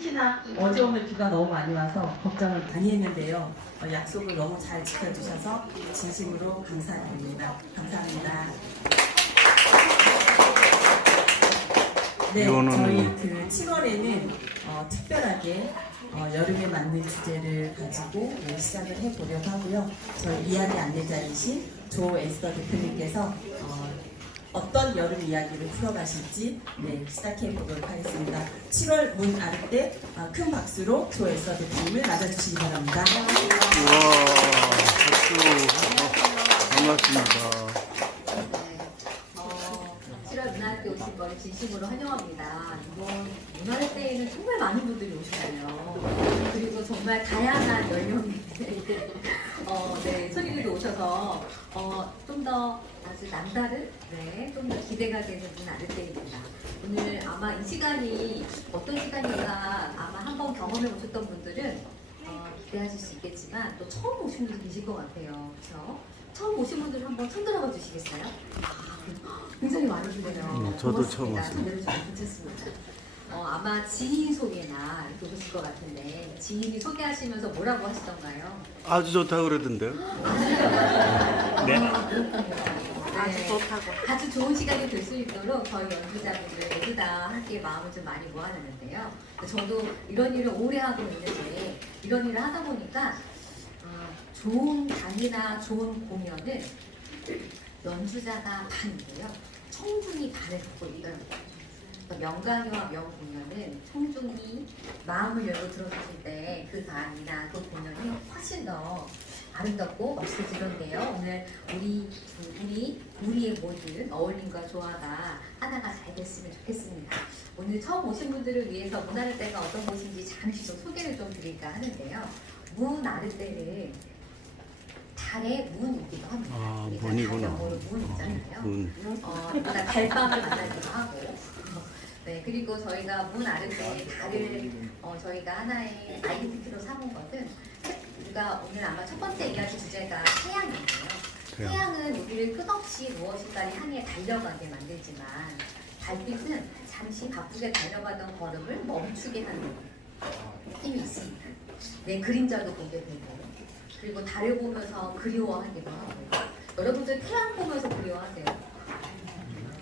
특히나 어제 오늘 비가 너무 많이 와서 걱정을 많이 했는데요. 약속을 너무 잘 지켜주셔서 진심으로 감사드립니다. 감사합니다. 네, 저희 그 7월에는 특별하게 여름에 맞는 주제를 가지고 시작을 해보려고 하고요. 저희 이야기 안내자이신 조 에스더 대표님께서 어떤 여름 이야기를 풀어가실지 시작해 보도록 하겠습니다. 7월 문 아랫대 큰 박수로 조 에스더 대표님을 맞아주시기 바랍니다. 우와, 박수. 반갑습니다. 7월 문화대 오신 걸 진심으로 환영합니다. 이번 문화대에는 정말 많은 분들이 오시잖아요. 그리고 정말 다양한 연령대 손님들도 오셔서 좀 더 아주 남다른, 좀 더 기대가 되는 문화대입니다. 오늘 아마 이 시간이 어떤 시간인가 아마 한번 경험해 보셨던 분들은 기대하실 수 있겠지만 또 처음 오신 분들 계실 것 같아요. 그렇죠? 처음 오신 분들 한번 손 들어봐 주시겠어요? 굉장히 많으시네요. 저도 처음 왔어요. 괜찮습니다. 아마 지인 소개나 이렇게 오실 것 같은데 지인이 소개하시면서 뭐라고 하시던가요? 아주 좋다고 그러던데요. 네. 아주 좋다고. 아주 좋은 시간이 될 수 있도록 저희 연주자분들 모두 다 함께 마음을 좀 많이 모아놨는데요. 저도 이런 일을 오래 하고 있는데 이런 일을 하다 보니까 좋은 강의나 좋은 공연은 연주자가 반이고요. 청중이 반을 갖고 있더라고요. 명강의와 명공연은 청중이 마음을 열고 들어주실 때 그 강의나 그 공연이 훨씬 더 아름답고 멋있어지던데요. 오늘 우리의 모든 어울림과 조화가 하나가 잘 됐으면 좋겠습니다. 오늘 처음 오신 분들을 위해서 문아르떼가 어떤 곳인지 잠시 좀 소개를 좀 드릴까 하는데요. 문아르떼는 달의 문이기도 합니다. 문이구나. 영어로 문 있잖아요. 문. 그러니까 달밤을 만나기도 하고. 네, 그리고 저희가 문 아랫에 달을 저희가 하나의 아이덴티티로 삼은 것은 우리가 오늘 아마 첫 번째 이야기 주제가 태양이에요. 태양은 우리를 끝없이 무엇인가를 향해 달려가게 만들지만 달빛은 잠시 바쁘게 달려가던 걸음을 멈추게 하는 힘이 있습니다. 내 그림자도 보게 되고 그리고 달을 보면서 그리워하기도 하고 여러분들 태양 보면서 그리워하세요?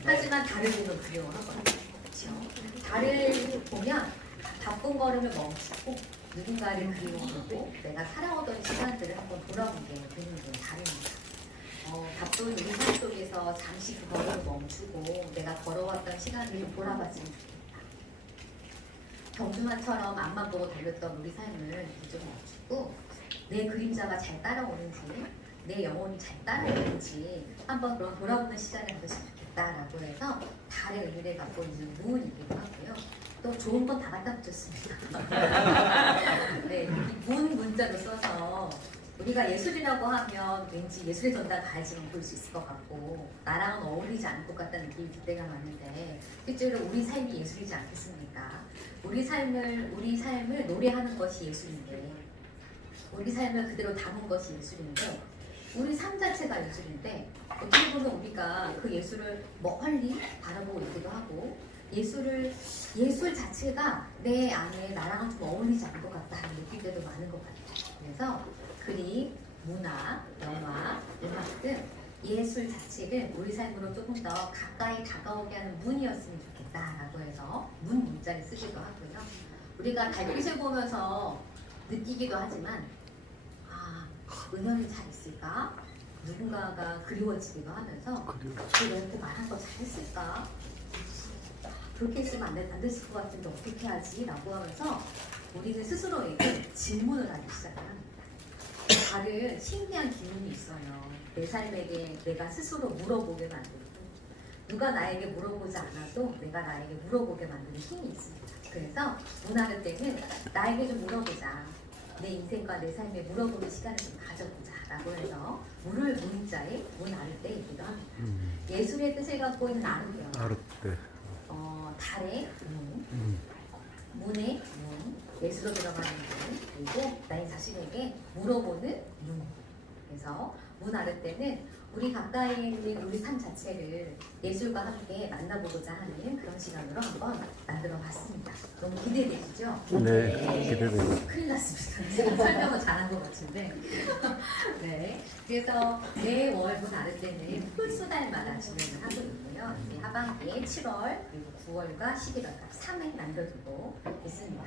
하지만 달을 보면 그리워하거든요. 그렇죠? 달을 보면 바쁜 걸음을 멈추고 누군가를 그리워하고 내가 살아오던 시간들을 한번 돌아보게 되는 게 달입니다. 바쁜 우리 삶 속에서 잠시 그 걸음을 멈추고 내가 걸어왔던 시간을 좀 돌아봤으면 좋겠다. 경주마처럼 앞만 보고 달렸던 우리 삶을 좀 멈추고 내 그림자가 잘 따라오는지 내 영혼이 잘 따라오는지 한번 그런 돌아보는 시간을 가졌으면 좋겠다라고 해서 달의 의미를 갖고 있는 문이기도 하고요. 또 좋은 건 다 갖다 붙였습니다. 네, 문 문자로 써서 우리가 예술이라고 하면 왠지 예술의 전당 가야지만 볼 수 있을 것 같고 나랑은 어울리지 않을 것 같다는 느낌이 들 때가 많은데 실제로 우리 삶이 예술이지 않겠습니까? 우리 삶을 노래하는 것이 예술인데 우리 삶을 그대로 담은 것이 예술인데 우리 삶 자체가 예술인데 어떻게 보면 우리가 그 예술을 멀리 바라보고 있기도 하고 예술 자체가 내 안에 나랑은 좀 어울리지 않을 것 같다는 느낄 때도 많은 것 같아요. 그래서 그림, 문화, 영화, 음악 등 예술 자체를 우리 삶으로 조금 더 가까이 다가오게 하는 문이었으면 좋겠다라고 해서 문 문자를 쓰기도 하고요. 우리가 달빛을 보면서 느끼기도 하지만 은연이 잘 있을까? 누군가가 그리워지기도 하면서 내가 이렇게 말한 거 잘했을까? 그렇게 했으면 안 됐을 것 같은데 어떻게 하지? 라고 하면서 우리는 스스로에게 질문을 하기 시작합니다. 다른 신기한 기능이 있어요. 내 삶에게 내가 스스로 물어보게 만들고 누가 나에게 물어보지 않아도 내가 나에게 물어보게 만드는 힘이 있습니다. 그래서 문화를 때는 나에게 좀 물어보자. 내 인생과 내 삶에 물어보는 시간을 좀 가져보자 라고 해서 문을 문자에 문 아랫대이기도 합니다. 예술의 뜻을 갖고 있는 아름대요. 아랫대. 달의 문, 문의 문, 예술로 들어가는 문, 그리고 나의 자신에게 물어보는 문. 그래서 문 아래 때는 우리 가까이 있는 우리 삶 자체를 예술과 함께 만나보고자 하는 그런 시간으로 한번 만들어 봤습니다. 너무 기대되시죠? 네, 기대돼요. 큰일 났습니다. 제가 설명을 잘한 것 같은데. 네. 그래서 매월 문 아래 때는 풀수달마다 진행을 하고 있고요. 이제 하반기에 7월, 그리고 9월과 11월 각 3회 남겨두고 있습니다.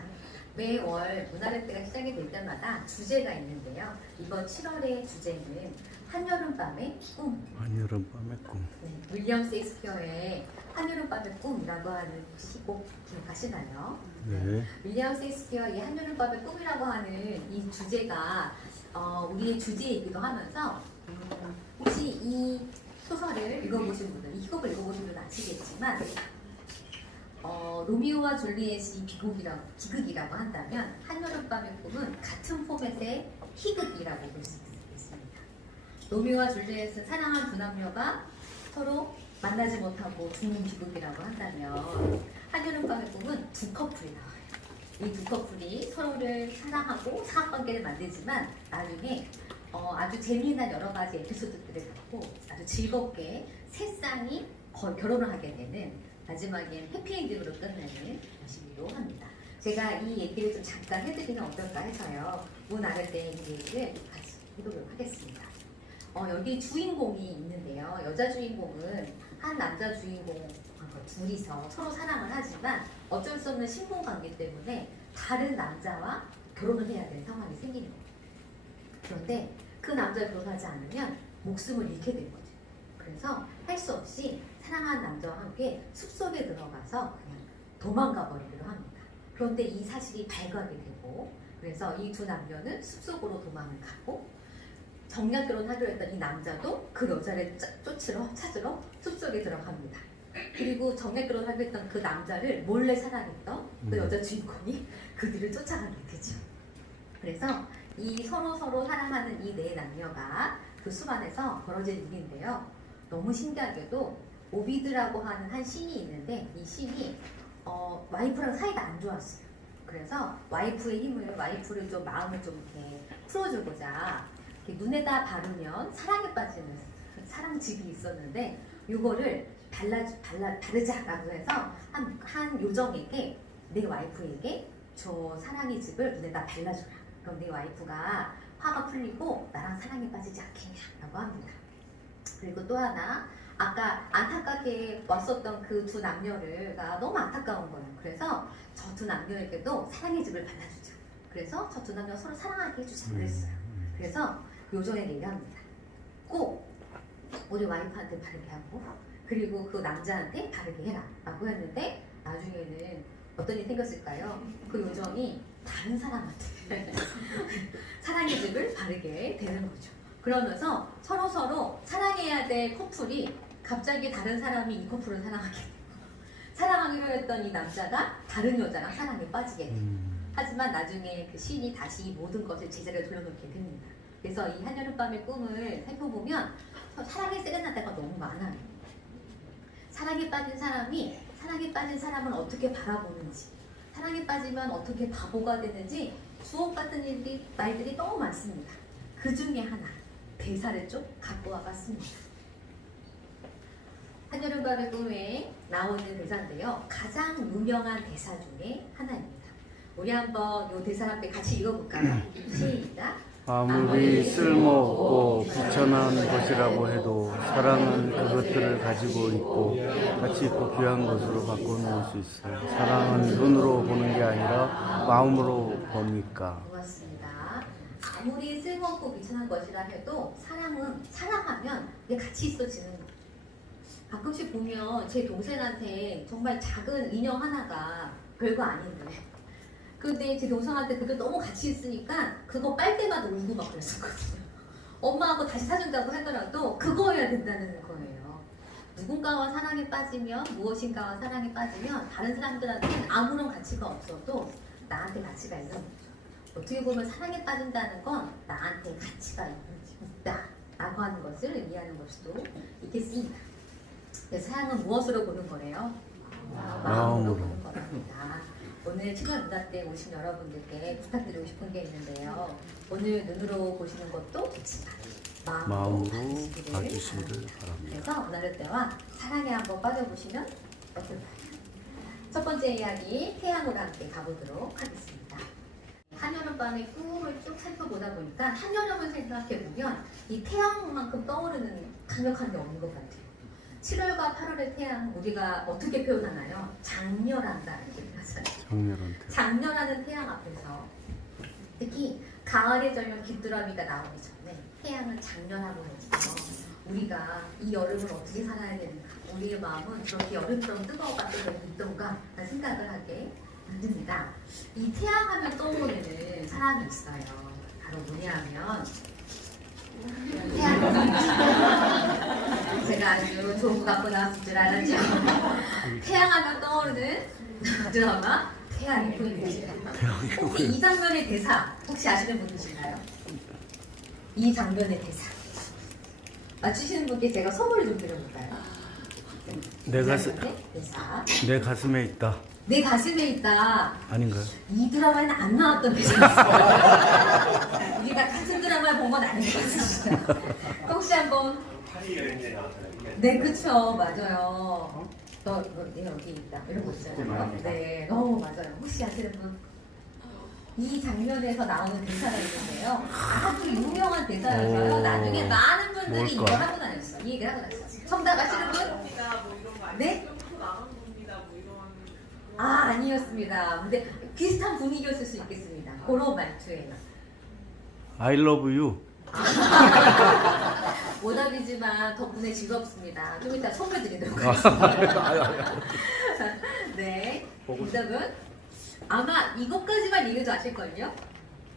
매월 문 아래 때가 시작이 될 때마다 주제가 있는데요. 이번 7월의 주제는 한여름밤의 꿈. 한여름밤의 꿈. 네, 윌리엄 셰익스피어의 한여름밤의 꿈이라고 하는 혹시 꼭 기억하시나요? 네. 윌리엄 셰익스피어의 한여름밤의 꿈이라고 하는 이 주제가 우리의 주제이기도 하면서 혹시 이 소설을 읽어보신 분들, 이 희곡을 읽어보신 분은 아시겠지만 로미오와 줄리엣이 비극이라고 한다면 한여름밤의 꿈은 같은 포맷의 희극이라고 볼 수 있습니다. 로미오와 줄리엣은 사랑한 두 남녀가 서로 만나지 못하고 죽는 비극이라고 한다면 한여름밤의 꿈은 두 커플이 나와요. 이 두 커플이 서로를 사랑하고 사랑관계를 만들지만 나중에 아주 재미난 여러 가지 에피소드들을 갖고 아주 즐겁게 세 쌍이 결혼을 하게 되는 마지막엔 해피엔딩으로 끝나는 것이기도 합니다. 제가 이 얘기를 좀 잠깐 해드리면 어떨까 해서요. 문 아래 때 이 얘기를 같이 해보도록 하겠습니다. 여기 주인공이 있는데요. 여자 주인공은 한 남자 주인공 둘이서 서로 사랑을 하지만 어쩔 수 없는 신분 관계 때문에 다른 남자와 결혼을 해야 되는 상황이 생기는 거예요. 그런데 그 남자를 결혼하지 않으면 목숨을 잃게 된 거죠. 그래서 할 수 없이 사랑하는 남자와 함께 숲속에 들어가서 그냥 도망가 버리기로 합니다. 그런데 이 사실이 발각이 되고 그래서 이 두 남녀는 숲속으로 도망을 가고 정략 결혼하기로 했던 이 남자도 그 여자를 찾으러 숲속에 들어갑니다. 그리고 정략 결혼하기로 했던 그 남자를 몰래 사랑했던 그 여자 주인공이 그들을 쫓아가게 되죠. 그래서 이 서로 사랑하는 이 네 남녀가 그 숲 안에서 벌어진 일인데요. 너무 신기하게도 오비드라고 하는 한 신이 있는데 이 신이 와이프랑 사이가 안 좋았어요. 그래서 와이프를 좀 마음을 좀 이렇게 풀어주고자 이렇게 눈에다 바르면 사랑에 빠지는 사랑즙이 있었는데 이거를 바르자라고 해서 한 요정에게 내 와이프에게 저 사랑의 즙을 눈에다 발라줘라. 그럼 내 와이프가 화가 풀리고 나랑 사랑에 빠지지 않겠냐라고 합니다. 그리고 또 하나 아까 안타깝게 왔었던 그 두 남녀가 너무 안타까운 거예요. 그래서 저 두 남녀에게도 사랑의 즙을 발라주자. 그래서 저 두 남녀 서로 사랑하게 해주자 그랬어요. 그래서 요정에게 얘기합니다. 꼭 우리 와이프한테 바르게 하고 그리고 그 남자한테 바르게 해라 라고 했는데 나중에는 어떤 일이 생겼을까요? 그 요정이 다른 사람한테 사랑의 즙을 바르게 되는 거죠. 그러면서 서로 사랑해야 될 커플이 갑자기 다른 사람이 이 커플을 사랑하게 되고 사랑하기로 했던 이 남자가 다른 여자랑 사랑에 빠지게 되고 하지만 나중에 그 신이 다시 모든 것을 제자리에 돌려놓게 됩니다. 그래서 이 한여름밤의 꿈을 살펴보면 사랑의 세레나데가 너무 많아요. 사랑에 빠진 사람을 어떻게 바라보는지 사랑에 빠지면 어떻게 바보가 되는지 주옥 같은 말들이 너무 많습니다. 그 중에 하나 대사를 좀 갖고 와봤습니다. 한여름밤의 꿈에 나오는 대사인데요. 가장 유명한 대사 중에 하나입니다. 우리 한번 이 대사 함께 같이 읽어볼까요? 시작. 아무리 쓸모없고 비천한 것이라고 해도 사랑은 그것들을 가지고 있고 가치 있고 귀한 것으로 바꿔놓을 수 있어요. 사랑은 눈으로 보는 게 아니라 마음으로 봅니까? 고맙습니다. 아무리 쓸모없고 비천한 것이라 해도 사랑하면 이게 가치 있어지는 거예요. 가끔씩 보면 제 동생한테 정말 작은 인형 하나가 별거 아닌데 근데 제 동생한테 그게 너무 가치 있으니까 그거 빨 때마다 울고 막 그랬었거든요. 엄마하고 다시 사준다고 하더라도 그거여야 된다는 거예요. 누군가와 사랑에 빠지면 무엇인가와 사랑에 빠지면 다른 사람들한테는 아무런 가치가 없어도 나한테 가치가 있는 거죠. 어떻게 보면 사랑에 빠진다는 건 나한테 가치가 있다 라고 하는 것을 의미하는 걸 수도 있겠습니다. 그래서 사랑은 무엇으로 보는 거래요? 마음으로 보는 거랍니다. 오늘 7월 문화때 오신 여러분들께 부탁드리고 싶은 게 있는데요. 오늘 눈으로 보시는 것도 좋지만 마음으로 봐주시기를 바랍니다. 그래서 문화를 때와 사랑에 한번 빠져보시면 어떨까요? 첫 번째 이야기 태양으로 함께 가보도록 하겠습니다. 한여름밤의 꿈을 쭉 살펴보다 보니까 한여름을 생각해보면 이 태양만큼 떠오르는 강력한 게 없는 것 같아요. 7월과 8월의 태양 우리가 어떻게 표현하나요? 장렬한다 이렇게 표현하잖아요. 장렬하는 태양 앞에서 특히 가을의 절명 귀뚜라미가 나오기 전에 태양은 장렬하고 해서 우리가 이 여름을 어떻게 살아야 되는가, 우리의 마음은 저렇게 여름처럼 뜨거워가 있던가 라는 생각을 하게 만듭니다. 이 태양하면 떠오르는 사람이 있어요. 바로 뭐냐면 제가 아주 좋은 거 갖고 나왔을 줄 알았죠. 태양하면 떠오르는 드라마 태양의 후예입니다. 혹시 이 장면의 대사 혹시 아시는 분 계신가요? 이 장면의 대사 맞추시는 분께 제가 선물을 좀 드려볼까요? 내 가슴에 있다. 내 가슴에 있다. 아닌가요? 이 드라마에는 안 나왔던 대사였어요. 우리가 같은 드라마를 본 건 아닌 것 같습니다. 혹시 한번 네, 그쵸, 맞아요. 너 여기 있다 이런 거 있잖아요. 네, 맞아요. 혹시 아시는 분? 이 장면에서 나오는 대사가 있는데요. 아주 유명한 대사여서요. 나중에 많은 분들이 이걸 하고 다녔어요. 이 얘기를 하고 다녔어요. 정답 아시는 분? 네? 아니었습니다. 근데 비슷한 분위기였을 수 있겠습니다. 그런 말투예요. I love you. 오답이지만 덕분에 즐겁습니다. 좀 이따 선물 드리도록 하겠습니다. 네, 오답은 아마 이것까지만 얘기해도 아실걸요?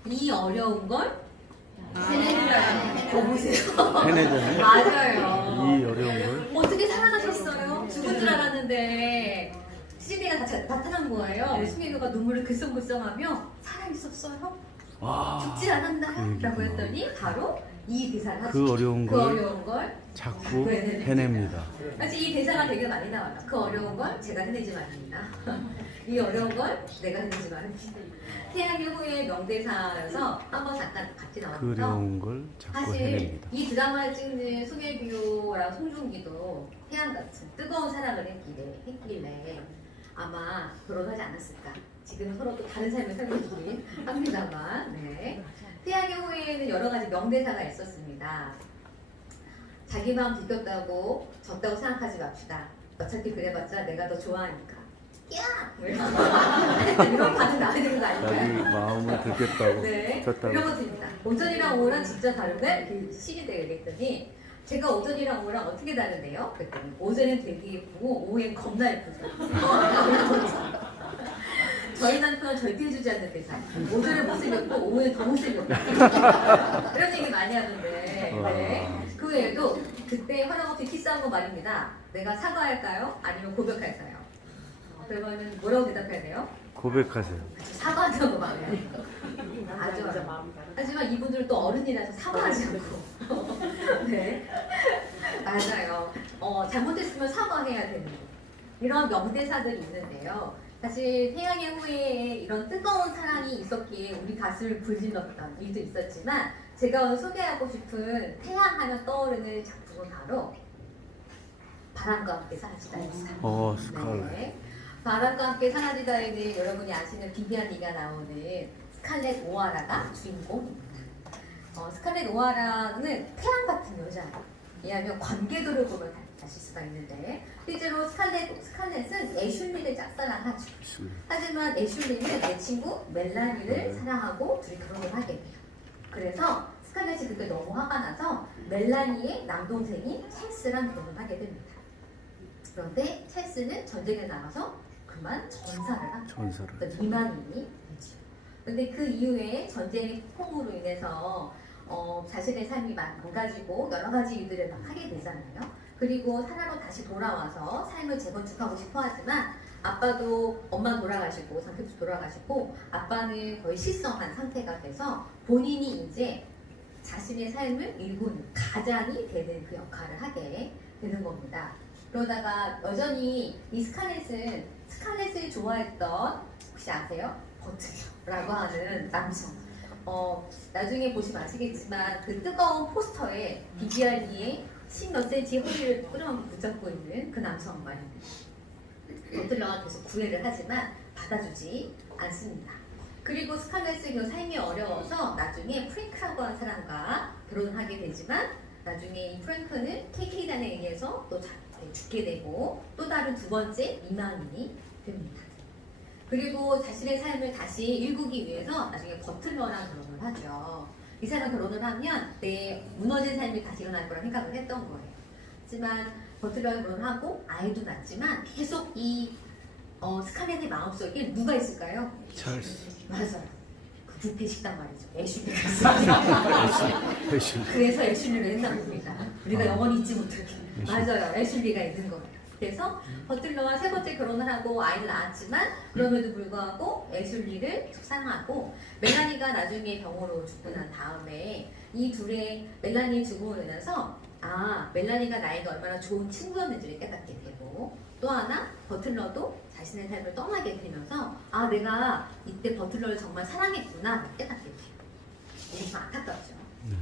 이 어려운 걸 해내는 거 보세요. 해내잖아요. 맞아요. 이 어려운 걸. 어떻게 살아가셨어요? 죽은 줄 알았는데 시내가 다 나타난 거예요. 승혜가 눈물을 글썽글썽하며 살아있었어요? 죽지 않았나요? 라고 했더니 바로 이 대사를 하죠. 그 어려운 걸 자꾸 해냅니다. 사실 이 대사가 되게 많이 나와요. 그 어려운 걸 제가 해내지 말입니다. 이 어려운 걸 내가 해내지 말입니다. 태양의 후예 명대사여서 한번 잠깐 같이 그 나왔죠. 어려운 걸 자꾸 사실 해냅니다. 이 드라마를 찍는 송혜교랑 송중기도 태양같은 뜨거운 사랑을 했길래 아마 결혼하지 않았을까. 지금은 서로 또 다른 삶을 살고 있긴 합니다만, 네. 태양의 후예에는 여러 가지 명대사가 있었습니다. 자기 마음 들켰다고 졌다고 생각하지 맙시다. 어차피 그래봤자 내가 더 좋아하니까. 야! 이런 반응 나와야 되는 거 자기 아닐까요? 마음을 들켰다고 네. 졌다고. 이런 거 듭니다. 오전이랑 오후랑 진짜 다른데? 그 시기 되겠더니 제가 오전이랑 오후랑 어떻게 다른데요? 그랬더니 오전엔 되게 예쁘고 오후엔 겁나 예쁘죠. 저희 남편은 절대 해주지 않는 대사. 오전에 못생겼고 오후에 더 못생겼다. 이런 얘기 많이 하던데. 네. 그 외에도 그때 화장없이 키스한 거 말입니다. 내가 사과할까요? 아니면 고백할까요? 그러면 뭐라고 대답해야 돼요? 고백하세요. 사과한다고 말해요. 아주 하지만 이분들은 또 어른이라서 사과하지 않고. 네. 맞아요. 잘못했으면 사과해야 되는 이런 명대사들이 있는데요. 사실 태양의 후예에 이런 뜨거운 사랑이 있었기에 우리 가슴을 불질렀던 일도 있었지만 제가 오늘 소개하고 싶은 태양하면 떠오르는 작품은 바로 바람과 함께 사라지다입니다. 스칼렛. 네. 바람과 함께 사라지다에는 여러분이 아시는 비비안 리가 나오는 스칼렛 오하라가 주인공입니다. 스칼렛 오하라는 태양 같은 여자예요. 왜냐하면 관계도를 보면 아실 수가 있는데 실제로 스칼렛은 애슐리를 짝사랑하죠. 하지만 애슐리는 내 친구 멜라니를 사랑하고 둘이 결혼을 하게 돼요. 그래서 스칼렛이 그때 너무 화가 나서 멜라니의 남동생이 찰스랑 결혼을 하게 됩니다. 그런데 찰스는 전쟁에 나가서 그만 전사를 합니다. 그러니까 미만인이 되죠. 그런데 그 이후에 전쟁의 폭풍으로 인해서 자신의 삶이 망가지고 여러 가지 일들을 막 하게 되잖아요. 그리고 사나로 다시 돌아와서 삶을 재건축하고 싶어 하지만 아빠도 엄마 돌아가시고 상태도 돌아가시고 아빠는 거의 실성한 상태가 돼서 본인이 이제 자신의 삶을 일구는 가장이 되는 그 역할을 하게 되는 겁니다. 그러다가 여전히 이 스칼렛을 좋아했던 혹시 아세요? 버틀러라고 하는 남성. 나중에 보시면 아시겠지만 그 뜨거운 포스터에 BBRD에 10몇 cm 허리를 꾸렴하게 붙잡고 있는 그 남성 말입니다. 버틀러가 계속 구애를 하지만 받아주지 않습니다. 그리고 스칼렛은 그 삶이 어려워서 나중에 프랭크라고 하는 사람과 결혼하게 되지만 나중에 이 프랭크는 KK단에 의해서 또 죽게 되고 또 다른 두 번째 이만인이 됩니다. 그리고 자신의 삶을 다시 일구기 위해서 나중에 버틀러랑 결혼을 하죠. 이 사람 결혼을 하면 내 무너진 삶이 다시 일어날 거라 생각을 했던 거예요. 하지만 버틀러랑 결혼하고 아이도 낳지만 계속 이 스칼렛의 마음속에 누가 있을까요? 찰스. 맞아요. 그 뷔페 식당 말이죠. 애슐리가 있어요. 애슐리. 그래서 애슐리를 했나 봅니다. 우리가 영원히 잊지 못하게. 맞아요. 애슐리가 있는 거예요. 그래서 버틀러와 세 번째 결혼을 하고 아이를 낳았지만 그럼에도 불구하고 애슐리를 사랑하고 멜라니가 나중에 병으로 죽고 난 다음에 이 둘의 멜라니의 죽음으로 인해서 멜라니가 나에게 얼마나 좋은 친구였는지를 깨닫게 되고 또 하나 버틀러도 자신의 삶을 떠나게 되면서 내가 이때 버틀러를 정말 사랑했구나 깨닫게 돼요. 이게 좀 안타깝죠.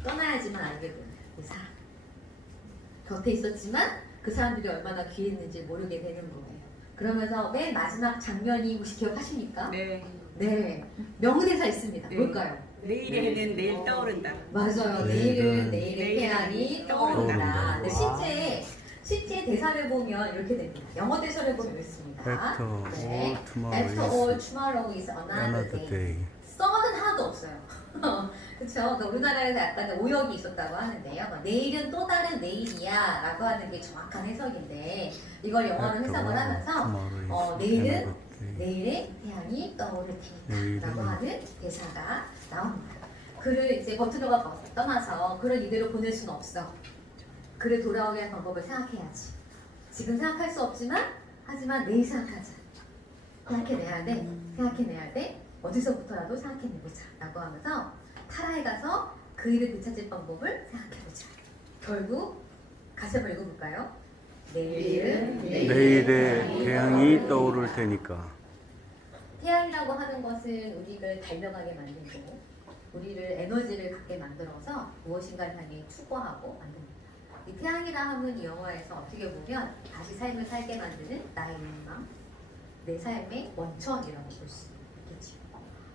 떠나야지만 알게 되는 그 사람. 곁에 있었지만 그 사람들이 얼마나 귀했는지 모르게 되는 거예요. 그러면서 맨 마지막 장면이 혹시 기억하십니까? 네. 네. 명대사 있습니다. 네. 뭘까요? 내일에는 내일 떠오른다. 맞아요. 내일은 내일의 태양이 떠오른다. 근데 실제 대사를 보면 이렇게 됩니다. 영어 대사를 보면 이렇습니다. After all, tomorrow is another day. 썸은 하나도 없어요. 그렇죠? 우리나라에서 약간 오역이 있었다고 하는데요. 내일은 또 다른 내일이야 라고 하는 게 정확한 해석인데 이걸 영어로 해석을 하면서 내일은 내일의 태양이 떠오를 테니까 라고 하는 대사가 나옵니다. 그를 이제 버틀러가 떠나서 그를 이대로 보낼 수는 없어. 그를 돌아오게 할 방법을 생각해야지. 지금 생각할 수 없지만 하지만 내일 생각하자. 생각해내야 돼. 어디서부터라도 생각해내보자 라고 하면서 타라에 가서 그 일을 되찾을 방법을 생각해보자. 결국 가사 한번 읽어볼까요? 내일의 태양이 떠오를 테니까. 태양이라고 하는 것은 우리를 달려가게 만들고 우리를 에너지를 갖게 만들어서 무엇인가를 향해 추구하고 만듭니다. 이 태양이라 하면 이 영화에서 어떻게 보면 다시 삶을 살게 만드는 나의 욕망, 내 삶의 원천이라고 볼 수 있겠죠.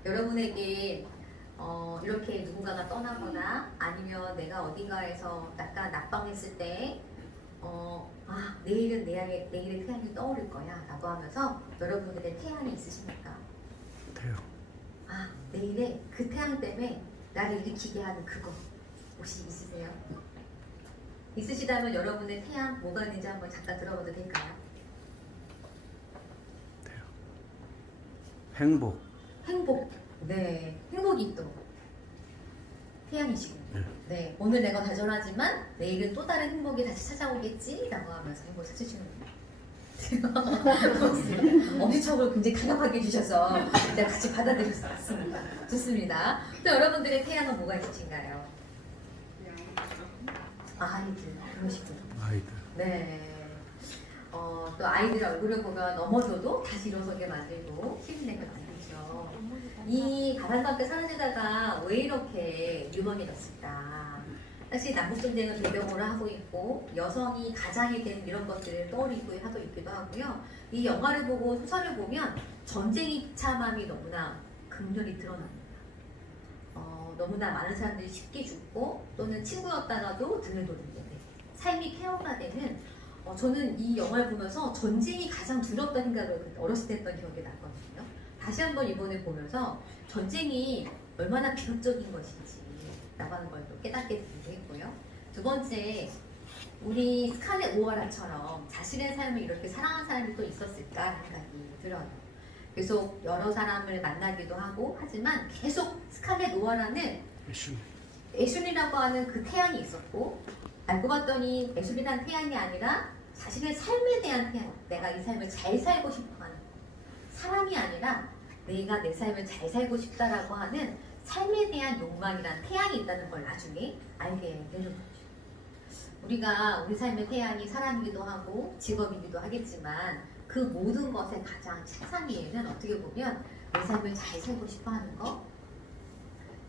여러분에게 이렇게 누군가가 떠나거나 아니면 내가 어딘가에서 약간 낙방했을 때 내일은 내일의 태양이 떠오를 거야 라고 하면서 여러분들의 태양이 있으십니까? 돼요. 내일의 그 태양 때문에 나를 일으키게 하는 그거 혹시 있으세요? 있으시다면 여러분의 태양 뭐가 있는지 한번 잠깐 들어봐도 될까요? 돼요. 행복. 네, 행복이 또 태양이시고 네, 오늘 내가 좌절하지만 내일은 또 다른 행복이 다시 찾아오겠지 라고 하면서 행복을 찾으시는 겁니다. 엄지척을 굉장히 강력하게 해주셔서 제가 같이 받아들일 수 있습니다. 좋습니다. 또 여러분들의 태양은 뭐가 있으신가요? 아이들, 그러시군요. 아이들. 네. 또 아이들 얼굴을 보면 넘어져도 다시 일어서게 만들고 힘내게 만들죠. 이 가난과 함께 사라지다가 왜 이렇게 유머미졌을까? 사실 남북전쟁을 배경으로 하고 있고 여성이 가장이 된 이런 것들을 떠올리고 하고 있기도 하고요. 이 영화를 보고 소설을 보면 전쟁의 참함이 너무나 극렬히 드러납니다. 너무나 많은 사람들이 쉽게 죽고 또는 친구였다가도 등을 돌리게 돼. 삶이 폐허가 되는 저는 이 영화를 보면서 전쟁이 가장 두렵다는 생각을 어렸을 때 했던 기억이 났거든요. 다시 한번 이번에 보면서 전쟁이 얼마나 비극적인 것인지 라고 하는 걸 또 깨닫게 되기도 했고요. 두 번째, 우리 스칼렛 오하라처럼 자신의 삶을 이렇게 사랑하는 사람이 또 있었을까 생각이 들어요. 계속 여러 사람을 만나기도 하고 하지만 계속 스칼렛 오하라는 애슐리라고 하는 그 태양이 있었고 알고 봤더니 애슐리라는 태양이 아니라 자신의 삶에 대한 태양, 내가 이 삶을 잘 살고 싶어하는 사람이 아니라 내가 내 삶을 잘 살고 싶다라고 하는 삶에 대한 욕망이란 태양이 있다는 걸 나중에 알게 되는 거죠. 우리가 우리 삶의 태양이 사람이기도 하고 직업이기도 하겠지만 그 모든 것의 가장 최상위에는 어떻게 보면 내 삶을 잘 살고 싶어 하는 거,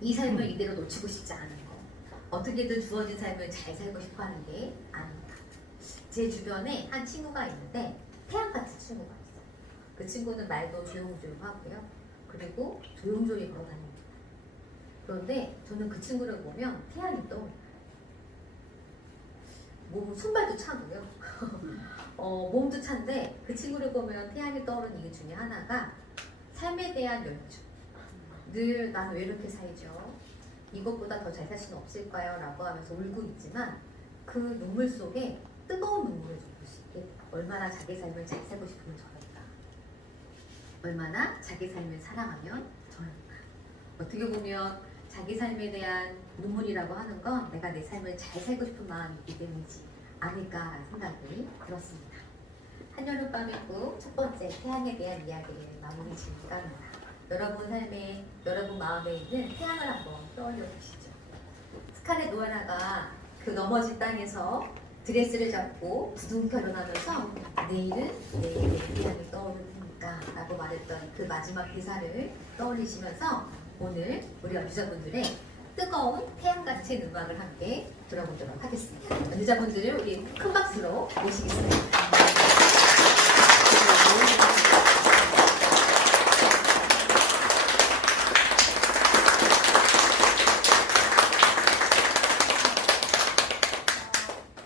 이 삶을 이대로 놓치고 싶지 않은 거, 어떻게든 주어진 삶을 잘 살고 싶어 하는 게 아닙니다. 제 주변에 한 친구가 있는데 태양같은 친구가 있어요. 그 친구는 말도 조용조용하고요. 그리고 조용조용히 걸어다닙니다. 그런데 저는 그 친구를 보면 태양이 떠올라요. 몸 손발도 차고요. 몸도 찬데 그 친구를 보면 태양이 떠오르는 이유 중에 하나가 삶에 대한 열정. 늘 난 왜 이렇게 살죠? 이것보다 더 잘 살 수는 없을까요? 라고 하면서 울고 있지만 그 눈물 속에 뜨거운 눈물을 좀 볼 수 있게 얼마나 자기 삶을 잘 살고 싶으면 저럴까? 얼마나 자기 삶을 사랑하면 저럴까? 어떻게 보면 자기 삶에 대한 눈물이라고 하는 건 내가 내 삶을 잘 살고 싶은 마음이기 때문이지 아닐까라는 생각이 들었습니다. 한여름밤의 꿈 첫 번째 태양에 대한 이야기를 마무리 지을까 합니다. 여러분 삶에, 여러분 마음에 있는 태양을 한번 떠올려 보시죠. 스칼렛 노아나가 그 넘어진 땅에서 드레스를 잡고 부둥켜 일어나면서 내일은 내일의 태양이 떠오르니까 라고 말했던 그 마지막 대사를 떠올리시면서 오늘 우리 연주자분들의 뜨거운 태양같은 음악을 함께 들어보도록 하겠습니다. 연주자분들을 우리 큰 박수로 모시겠습니다.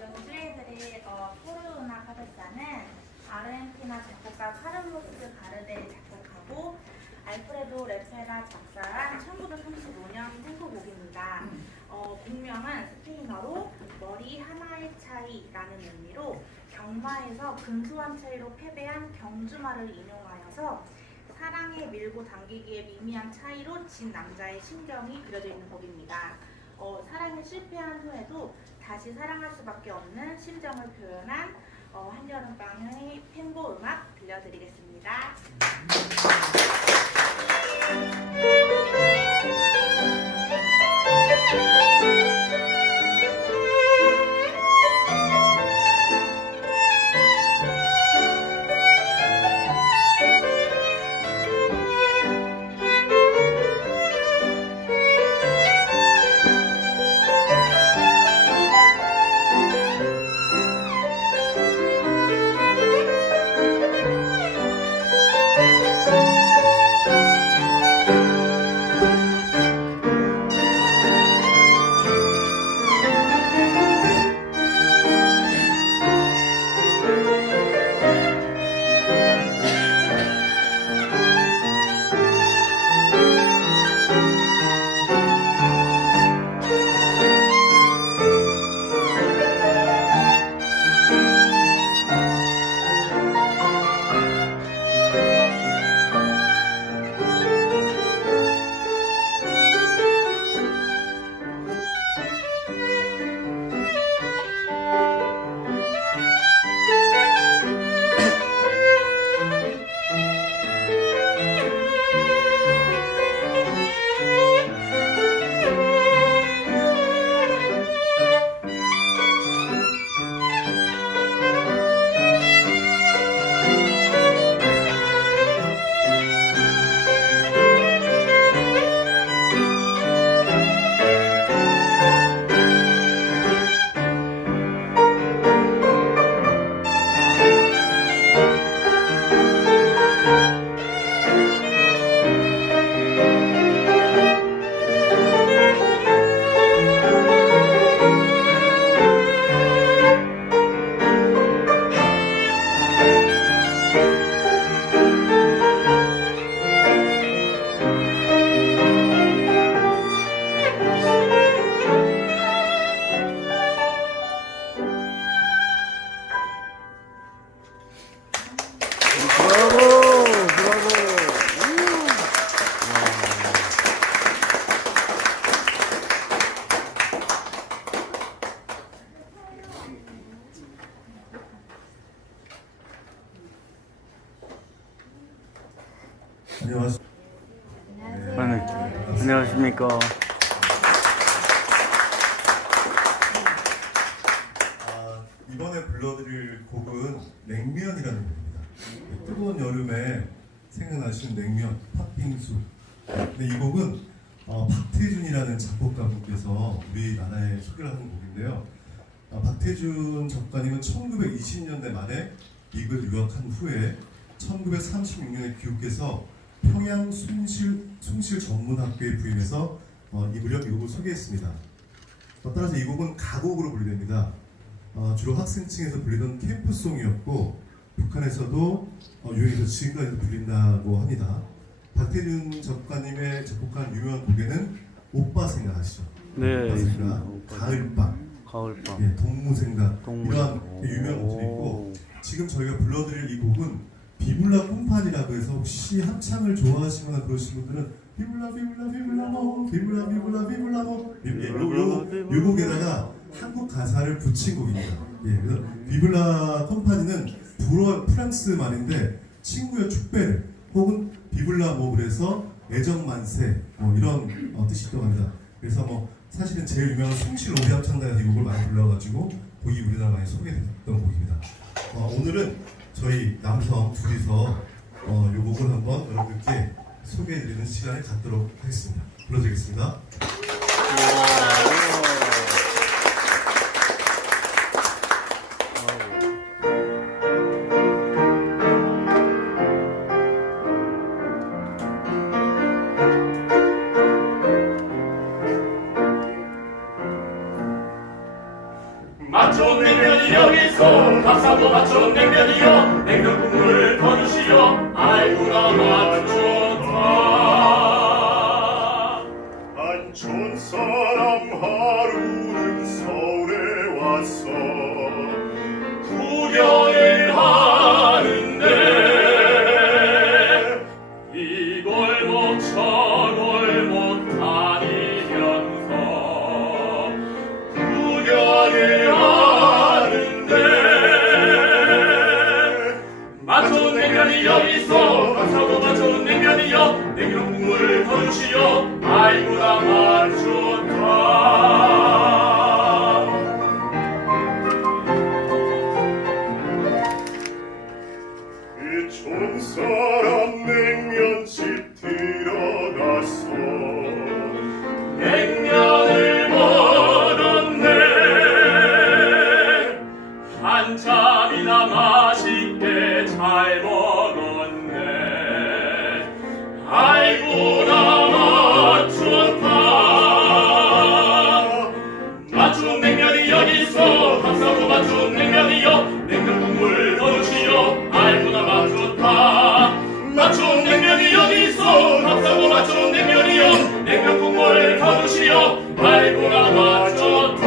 연주해드릴 포르우나 카베사는 아르헨티나 작곡가 카를로스 가르델이 작곡하고 알프레도 레페라 작사한 1935년 탱고곡입니다. 곡명은 스페인어로 머리 하나의 차이라는 의미로 경마에서 근소한 차이로 패배한 경주마를 인용하여서 사랑에 밀고 당기기의 미미한 차이로 진 남자의 심경이 그려져 있는 곡입니다. 사랑에 실패한 후에도 다시 사랑할 수밖에 없는 심정을 표현한 한여름밤의 탱고 음악 들려드리겠습니다. 안녕하십니까. 이번에 불러드릴 곡은 냉면이라는 곡입니다. 뜨거운 여름에 생각나신 냉면, 팥빙 행수. 근데 이 곡은 박태준이라는 작곡가분께서 우리나라에 소개를 하는 곡인데요. 박태준 작가님은 1920년대 말에 미국을 유학한 후에 1936년에 귀국해서 평양 숭실 전문학교에 부임해서 이 무렵 이 곡을 소개했습니다. 따라서 이 곡은 가곡으로 분류됩니다. 주로 학생층에서 불리던 캠프송이었고 북한에서도 유행해서 지금까지도 불린다고 합니다. 박태준 작가님의 작곡한 유명한 곡에는 오빠 생각하시죠? 네, 오빠 생각, 가을밤, 예, 동무생각 이러한 오. 유명한 곡들이 있고 지금 저희가 불러드릴 이 곡은 비블라 콤판이라고 해서 혹시 합창을 좋아하시거나 그러신 분들은 비블라모 이 곡에다가 한국 가사를 붙인 곡입니다. 예, 그래서 비블라 콤파니는 프랑스 말인데 친구의 축배를 혹은 비블라모 그래서 애정 만세 이런 뜻이 있다고 합니다. 그래서 사실은 제일 유명한 숭실 오리 합창단에서 이 곡을 많이 불러가지고 곡이 우리나라 많이 소개됐던 곡입니다. 오늘은 저희 남성 둘이서 이 곡을 한번 여러분께 소개해드리는 시간을 갖도록 하겠습니다. 불러드리겠습니다. 맛좋은 냉면이 여기서 밥사고 맛좋은 냉면이요 냉면 국물 더 주시오 아이고나 맛 좋다 안촌 사람 하루는 서울에 와서 구경을 하는데 이 골목 저 골목 다니면서 구경을 맛좋은 냉면이 여기서 밥사고 맛좋은 냉면이요 냉면 국물 더 주시오 아이고나 맛 좋다 그 촌사람 냉면집 들어가서 냉면을 먹었네 한 잔이나 맛있게 잘 먹었네 아이고나 맛 좋다 맛좋은 냉면이 여기서 밥사고 맛좋은 냉면이요 냉면 국물 더 주시오 아이고나 맛 좋다 맛좋은 냉면이 여기서 밥사고 맛좋은 냉면이요 냉면 국물 더 주시오 아이고나 맛 좋다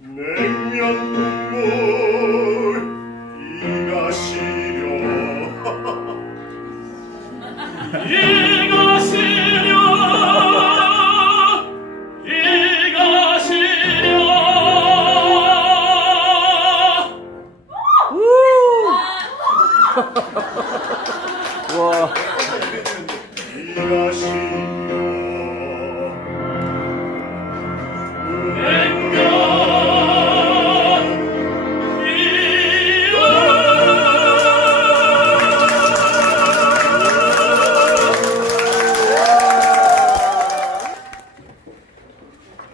냉면 국물 이가 시려 이가 시려 이가 시려 와, 이가 시려 냉면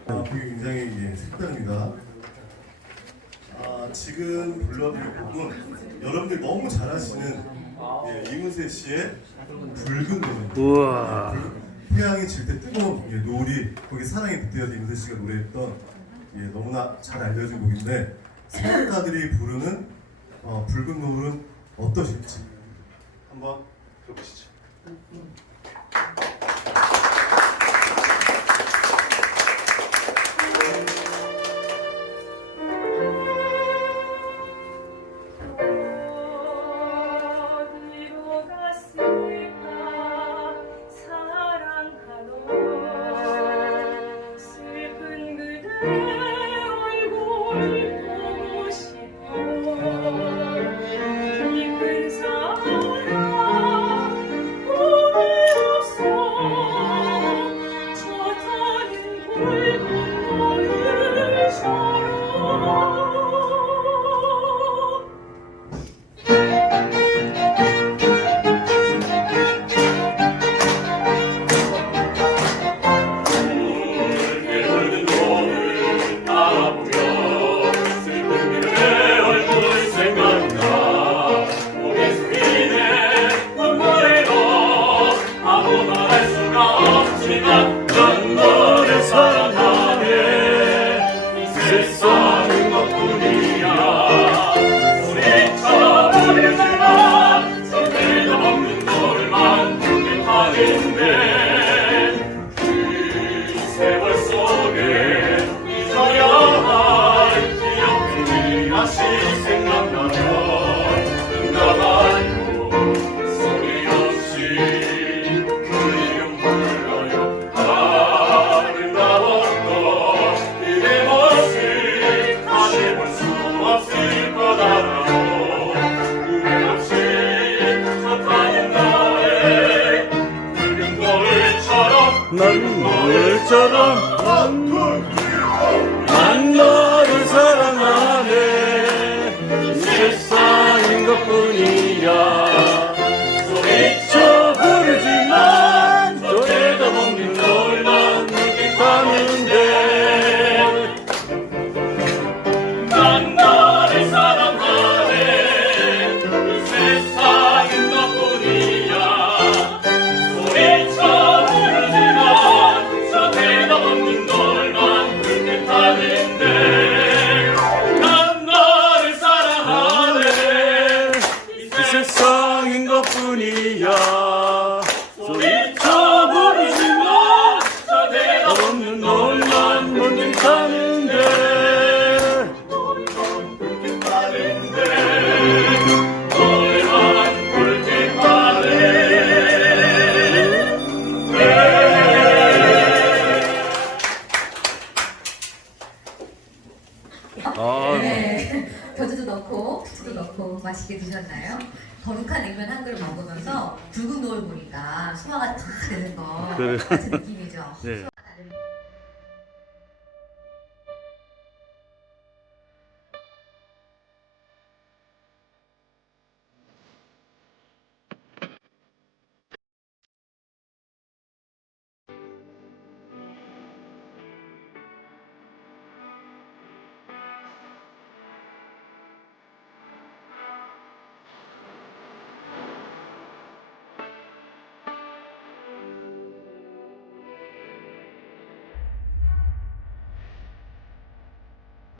그게 굉장히 색다릅니다. 지금 불러드릴 곡은 여러분들이 너무 잘 아시는 이문세 씨의 붉은 노래입니다. 우와, 태양이 질 때 뜨거운 노을이 거기 사랑에 빗대어서 이문세 씨가 노래했던 너무나 잘 알려진 곡인데 성악가들이 부르는 붉은 노을은 어떠실지 한번 들어보시죠. 어디로 갔을까 사랑하던 슬픈 그대 얼굴 보고 싶어 깊은 사랑 후회 없어 모르지만 난 너를 사랑하네 세상은 너뿐이야 소리쳐 부르지만 소리가 없는 너를만 부탁하는데 그 세월 속에 잊어야 할 기억들이 다시 생각나면 응답하여 소리 없이 그 이름 불러요 아름다웠던 그대 모습 다시 볼 수 없을 것 알아요 후회 없이 젖어있는 나의 붉은 노을처럼 난 너를 사랑하네 세상인 것뿐이야 소리쳐 부르지만 또 대답없는 너만 느끼다는데 난 너를 사랑하네 세상은 너뿐이야 소리쳐 부르지만 저 대답 없는 너만 불빛하는데 난 너를 사랑하네 세상인 것뿐이야 소리쳐 부르지만 저 대답 없는 너만 멈칫하는데 너만 불빛하네 네. 겨주도 넣고 부추도 넣고 맛있게 드셨나요? 거룩한 냉면 한 그릇 먹으면서 붉은 노을 보니까 소화가 다 되는 거 그래. 같은 느낌이죠. 네.